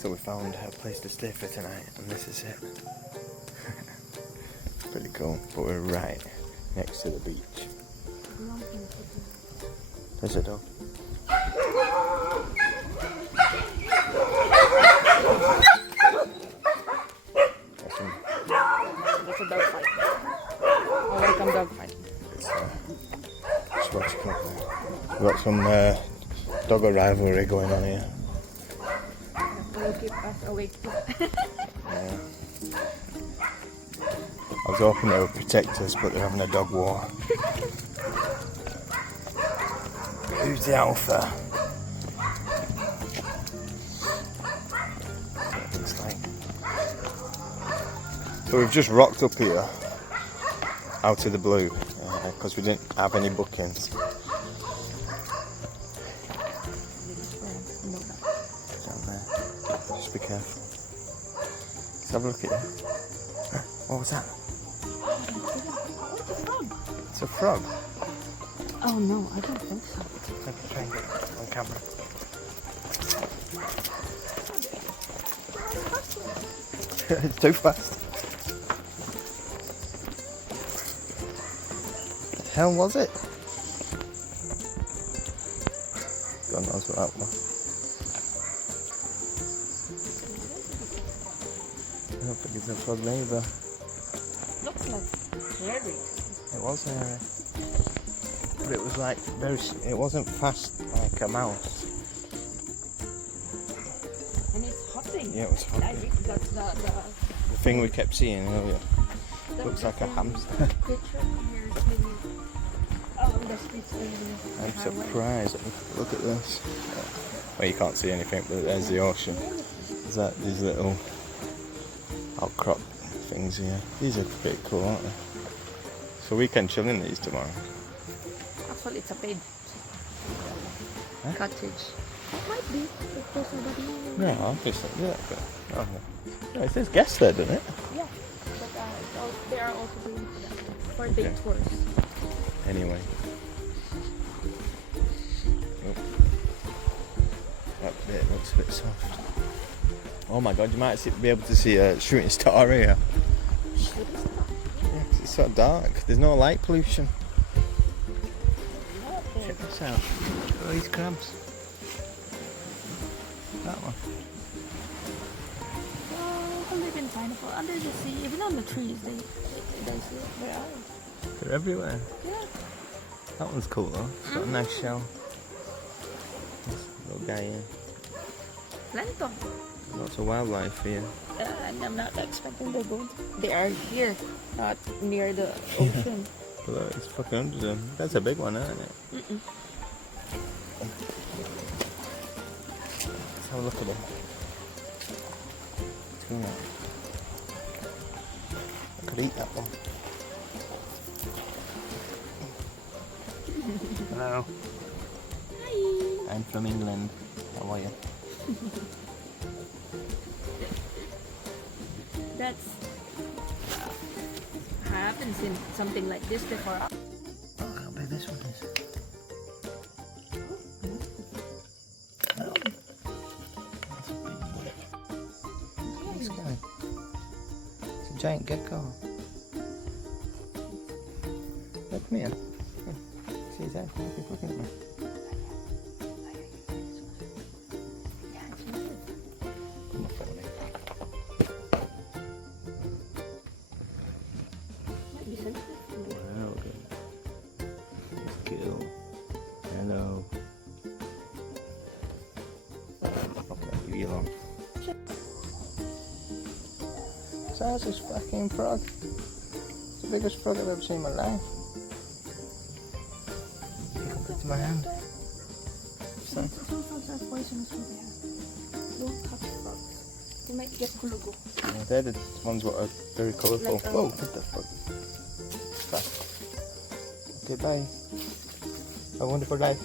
So we found a place to stay for tonight, and this is it. It's pretty cool, but we're right next to the beach. There's a dog. That's a dog fight. I welcome dog fight. It's what you call it. We've got some dog rivalry going on here. Will keep us awake. Yeah. I was hoping they would protect us, but they're having a dog war. Who's the alpha? Looks like. So we've just rocked up here, out of the blue, because we didn't have any bookings. Down there. Just be careful. Let's have a look at it. What was that? It's a frog. Oh no, I don't think so. Let me try and get it on camera. It's too fast. What the hell was it? God knows what that was. I don't think it's a frog neither. Looks like hairy. It was hairy. But it was like it wasn't fast like a mouse. And it's hopping. Yeah, it was hopping. I think that's The thing we kept seeing earlier. Looks like a hamster. Picture here, maybe. Oh, the streets I'm surprised. Look at this. Well, you can't see anything, but there's the ocean. There's these little outcrop things here. These are pretty cool, aren't they? So we can chill in these tomorrow. Actually, it's a paid Huh? cottage. Might be. If there's nobody. No, obviously, yeah. But, oh, no. It says guests there, doesn't it? Yeah, but they are also doing for day tours. Anyway. Oh. That bit looks a bit soft. Oh my god, you might be able to see a shooting star here. Yeah, 'cause it's so dark. There's no light pollution. Check this out. Look at these crabs. That one. They live in pineapple under the sea, even on the trees. They see where are they? They're everywhere. Yeah. That one's cool though. It's got a nice shell. This little guy here. Plankton. Lots of wildlife here. And I'm not expecting they're going. They are here, not near the ocean. But look, it's fucking under them. That's a big one, isn't it? Mm-mm. Let's have a look at them. I could eat that one. Hello. Hi. I'm from England. How are you? That's. I haven't seen something like this before. Look how big this one is. Oh. That's a big one. This guy. It's a giant gecko. Look, come here. See his head? He's looking at me. Come on, follow me. Wow, good. Let's go. Hello. Leave you alone. So that's this fucking frog. It's the biggest frog I've ever seen in my life. You can put it to my hand. So, Some frogs are poisonous when they have. Don't touch frogs. You might get kulugo. yeah, they're the ones that are very colourful. Like, Whoa, what the fuck? Stop. Okay, bye. Have a wonderful life.